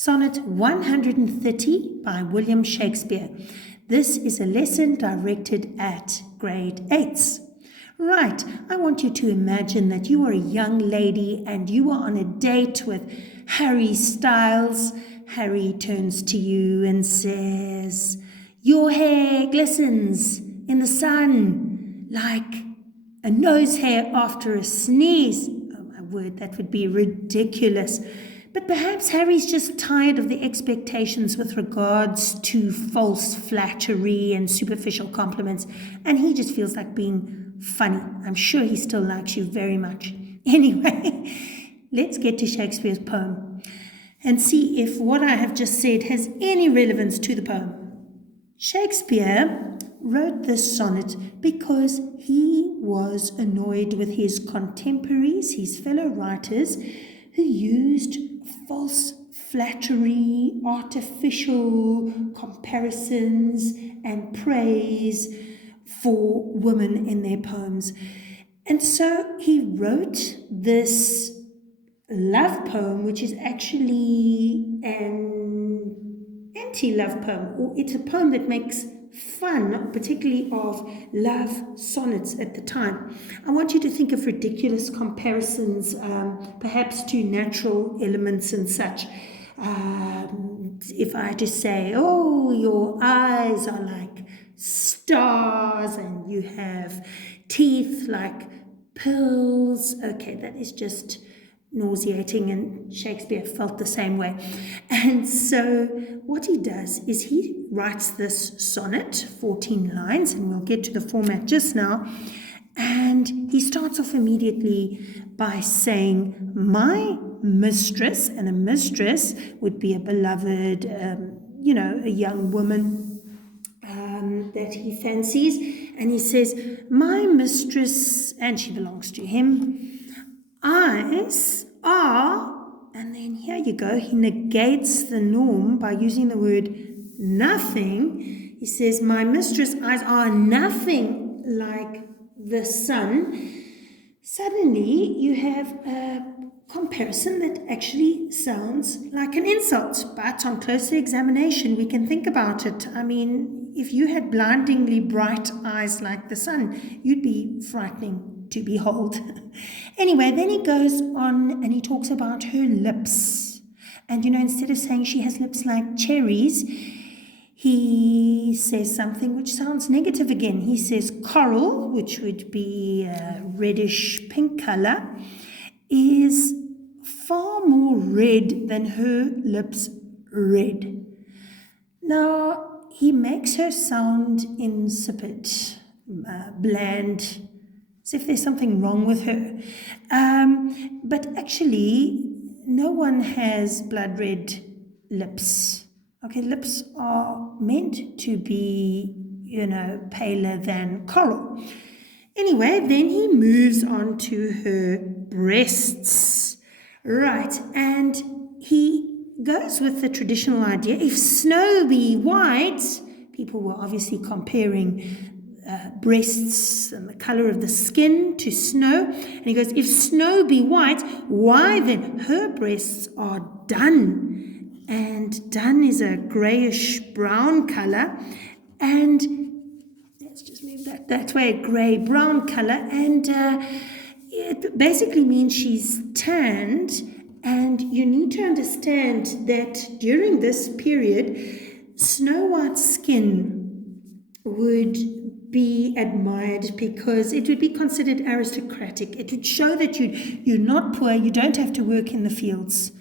Sonnet 130 by William Shakespeare. This is a lesson directed at grade 8s. Right, I want you to imagine that you are a young lady and you are on a date with Harry Styles. Harry turns to you and says, "Your hair glistens in the sun like a nose hair after a sneeze." Oh my word, that would be ridiculous. But perhaps Harry's just tired of the expectations with regards to false flattery and superficial compliments, and he just feels like being funny. I'm sure he still likes you very much. Anyway, let's get to Shakespeare's poem and see if what I have just said has any relevance to the poem. Shakespeare wrote this sonnet because he was annoyed with his contemporaries, his fellow writers, who used false flattery, artificial comparisons, and praise for women in their poems. And so he wrote this love poem, which is actually an anti-love poem, or it's a poem that makes fun, particularly of love sonnets at the time. I want you to think of ridiculous comparisons, perhaps to natural elements and such. If I had to say, oh, your eyes are like stars and you have teeth like pearls. Okay, that is just nauseating, and Shakespeare felt the same way. And so what he does is he writes this sonnet, 14 lines, and we'll get to the format just now. And he starts off immediately by saying, my mistress, and a mistress would be a beloved, a young woman that he fancies. And he says, my mistress, and she belongs to him, eyes are, and then here you go, he negates the norm by using the word nothing. He says, my mistress' eyes are nothing like the sun. Suddenly you have a comparison that actually sounds like an insult, but on closer examination we can think about it. I mean, if you had blindingly bright eyes like the sun, you'd be frightening to behold. Anyway, then he goes on and he talks about her lips. And instead of saying she has lips like cherries, he says something which sounds negative again. He says coral, which would be a reddish pink color, is far more red than her lips red. Now, he makes her sound insipid, bland, as if there's something wrong with her. But actually, no one has blood red lips. Okay, lips are meant to be, paler than coral. Anyway, then he moves on to her breasts. Right, and he goes with the traditional idea, if snow be white, people were obviously comparing breasts and the color of the skin to snow. And he goes, if snow be white, why then her breasts are dun. And dun is a grayish brown color. And let's just move that way, a gray brown color. And it basically means she's tanned. And you need to understand that during this period, Snow White's skin would be admired because it would be considered aristocratic. It would show that you're not poor, you don't have to work in the fields.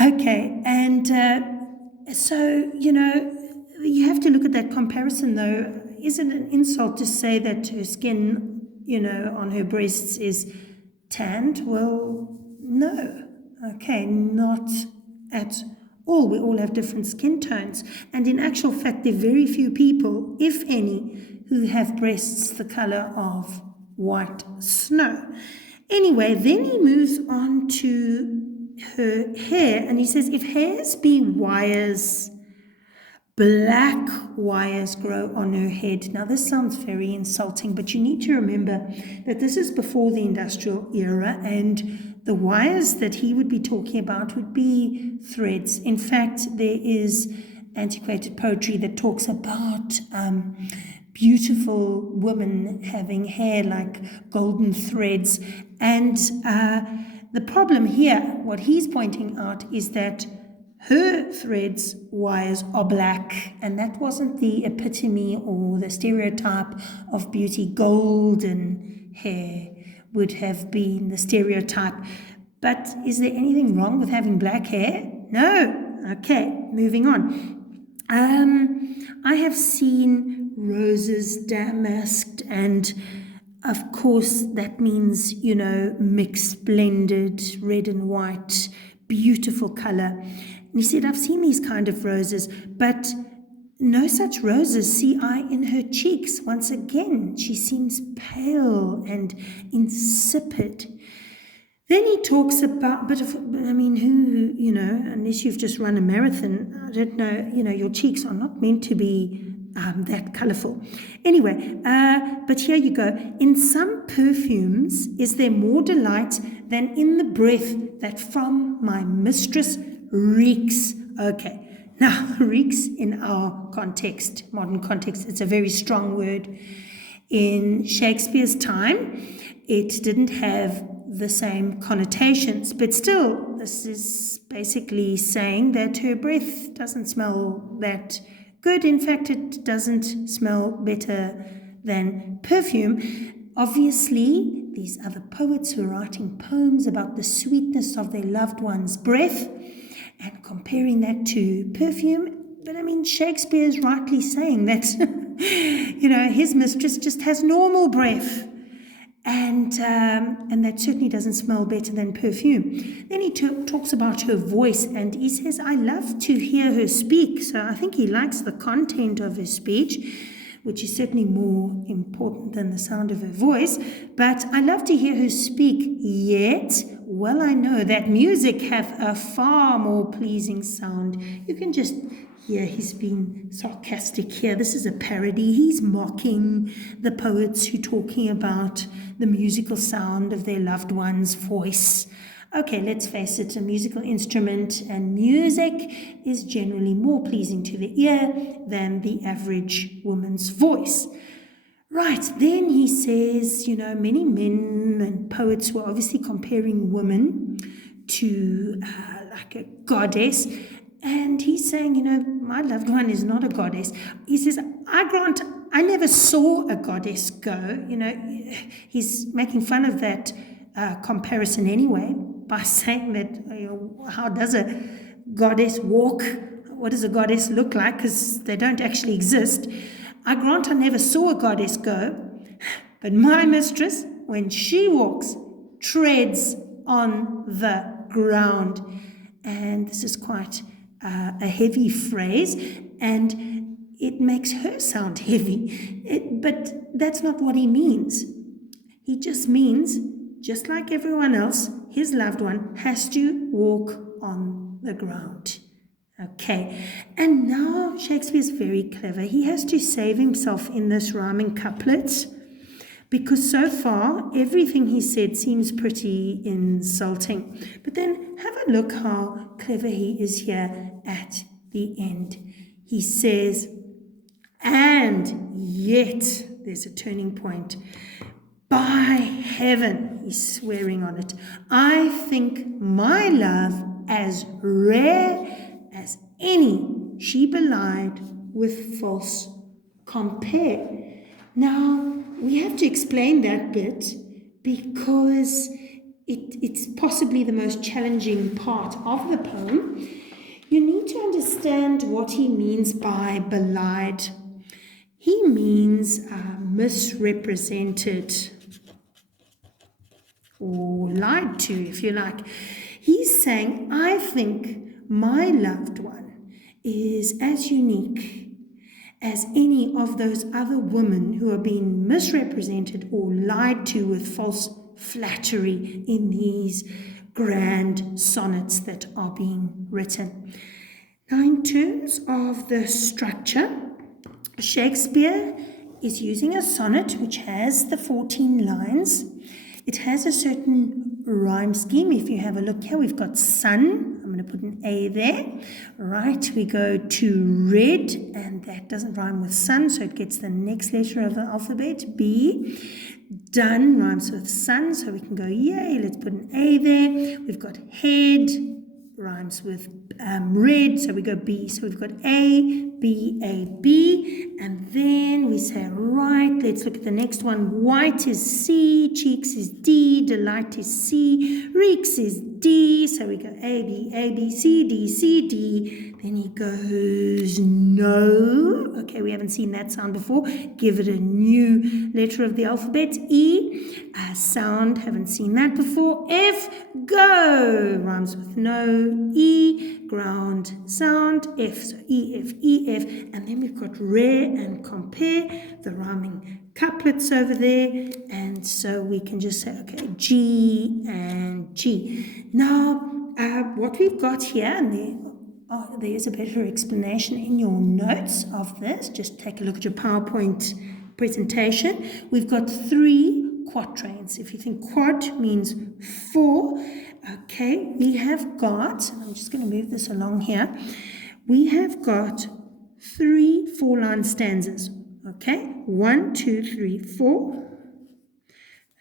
Okay, and so, you have to look at that comparison though. Is it an insult to say that her skin, on her breasts is tanned? Well, no. Okay, not at all. We all have different skin tones. And in actual fact, there are very few people, if any, who have breasts the color of white snow. Anyway, then he moves on to her hair, and he says, if hairs be wires, black wires grow on her head. Now, this sounds very insulting, but you need to remember that this is before the industrial era, and the wires that he would be talking about would be threads. In fact, there is antiquated poetry that talks about beautiful women having hair like golden threads. And the problem here, what he's pointing out, is that her threads wires are black, and that wasn't the epitome or the stereotype of beauty. Golden hair would have been the stereotype. But is there anything wrong with having black hair? No. Okay, moving on. I have seen roses damasked, and of course that means, you know, mixed, blended, red and white, beautiful color. And he said, I've seen these kind of roses, but no such roses see I in her cheeks. Once again, she seems pale and insipid. Then he talks about, but if, I mean, who, you know, unless you've just run a marathon, I don't know, you know, your cheeks are not meant to be that colourful. Anyway, but here you go. In some perfumes is there more delight than in the breath that from my mistress reeks. Okay, now reeks in our context, modern context, it's a very strong word. In Shakespeare's time, it didn't have the same connotations, but still, this is basically saying that her breath doesn't smell that good. In fact, it doesn't smell better than perfume. Obviously, these other poets who are writing poems about the sweetness of their loved one's breath and comparing that to perfume. But I mean, Shakespeare's rightly saying that, you know, his mistress just has normal breath. And that certainly doesn't smell better than perfume. Then he talks about her voice, and he says, I love to hear her speak. So I think he likes the content of her speech, which is certainly more important than the sound of her voice. But I love to hear her speak, yet well I know that music hath a far more pleasing sound. You can just hear he's being sarcastic here. This is a parody. He's mocking the poets who are talking about the musical sound of their loved one's voice. Okay, let's face it, a musical instrument and music is generally more pleasing to the ear than the average woman's voice. Right, then he says, you know, many men and poets were obviously comparing women to like a goddess. And he's saying, you know, my loved one is not a goddess. He says, I grant I never saw a goddess go. You know, he's making fun of that comparison anyway by saying that, you know, how does a goddess walk? What does a goddess look like? Because they don't actually exist. I grant I never saw a goddess go, but my mistress, when she walks, treads on the ground. And this is quite a heavy phrase, and it makes her sound heavy. But that's not what he means. He just means, just like everyone else, his loved one has to walk on the ground. Okay, and now Shakespeare's very clever. He has to save himself in this rhyming couplet, because so far everything he said seems pretty insulting. But then have a look how clever he is here at the end. He says, and yet, there's a turning point. By heaven, he's swearing on it, I think my love as rare as any she belied with false compare. Now, we have to explain that bit because it's possibly the most challenging part of the poem. You need to understand what he means by belied. He means misrepresented or lied to, if you like. He's saying, I think my loved one is as unique as any of those other women who are being misrepresented or lied to with false flattery in these grand sonnets that are being written. Now, in terms of the structure, Shakespeare is using a sonnet which has the 14 lines. It has a certain rhyme scheme. If you have a look here, we've got sun. I'm going to put an A there. Right, we go to red, and that doesn't rhyme with sun, so it gets the next letter of the alphabet, B. Done rhymes with sun, so we can go yay. Let's put an A there. We've got head, rhymes with red, so we go B. So we've got A, B, and then we say right. Let's look at the next one. White is C, cheeks is D, delight is C, reeks is D. So we go A, B, C, D. Then he goes no. Okay, we haven't seen that sound before. Give it a new letter of the alphabet. E, sound, haven't seen that before. F, go, rhymes with no. E, ground, sound. F, so E, F. And then we've got rare and compare, the rhyming couplets over there. And so we can just say, okay, G and G. Now, what we've got here, and there's a better explanation in your notes of this. Just take a look at your PowerPoint presentation. We've got 3 quatrains. If you think quad means 4, okay, we have got, I'm just going to move this along here, we have got 3 4-line stanzas, okay, 1, 2, 3, 4,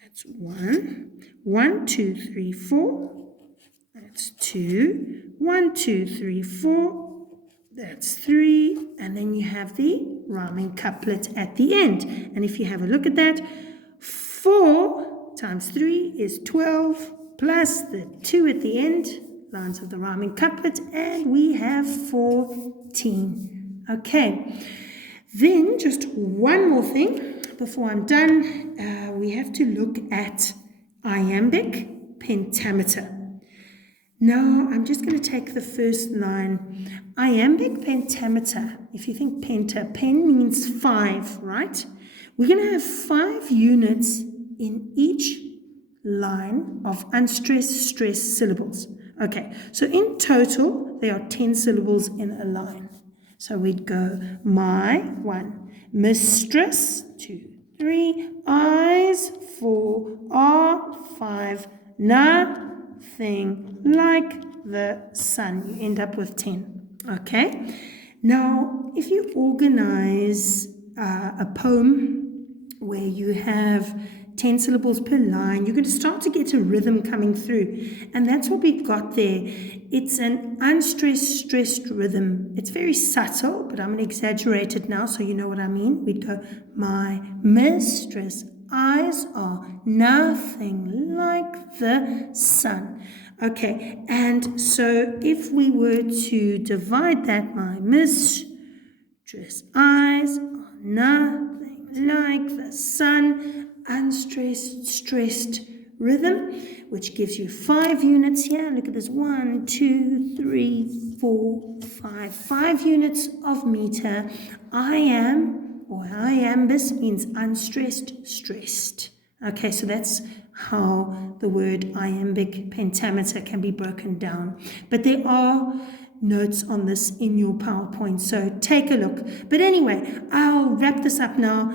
that's 1, 1, 2, 3, 4, that's 2, 1, 2, 3, 4, that's 3, and then you have the rhyming couplet at the end. And if you have a look at that, 4 times 3 is 12, plus the 2 at the end, lines of the rhyming couplet, and we have 14. Okay, then just one more thing before I'm done. We have to look at iambic pentameter. Now, I'm just going to take the first line. Iambic pentameter, if you think penta, pen means 5, right? We're going to have 5 units in each line of unstressed, stressed syllables. Okay, so in total, there are 10 syllables in a line. So we'd go my, 1, mistress, 2, 3, eyes, 4, are, 5, nothing like the sun. You end up with 10. Okay, now if you organize a poem where you have 10 syllables per line, you're going to start to get a rhythm coming through. And that's what we've got there. It's an unstressed, stressed rhythm. It's very subtle, but I'm going to exaggerate it now so you know what I mean. We'd go, my mistress, eyes are nothing like the sun. Okay, and so if we were to divide that, my mistress, eyes are nothing like the sun, unstressed, stressed rhythm, which gives you 5 units here. Look at this, 1, 2, 3, 4, 5. 5 units of meter. I am, or iambus means unstressed, stressed. Okay, so that's how the word iambic pentameter can be broken down. But there are notes on this in your PowerPoint, so take a look. But anyway, I'll wrap this up now.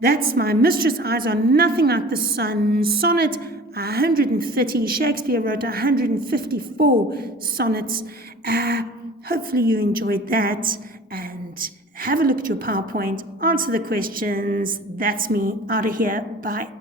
That's my mistress, eyes are nothing like the sun. Sonnet 130. Shakespeare wrote 154 sonnets. Hopefully you enjoyed that, and have a look at your PowerPoint, answer the questions. That's me out of here. Bye.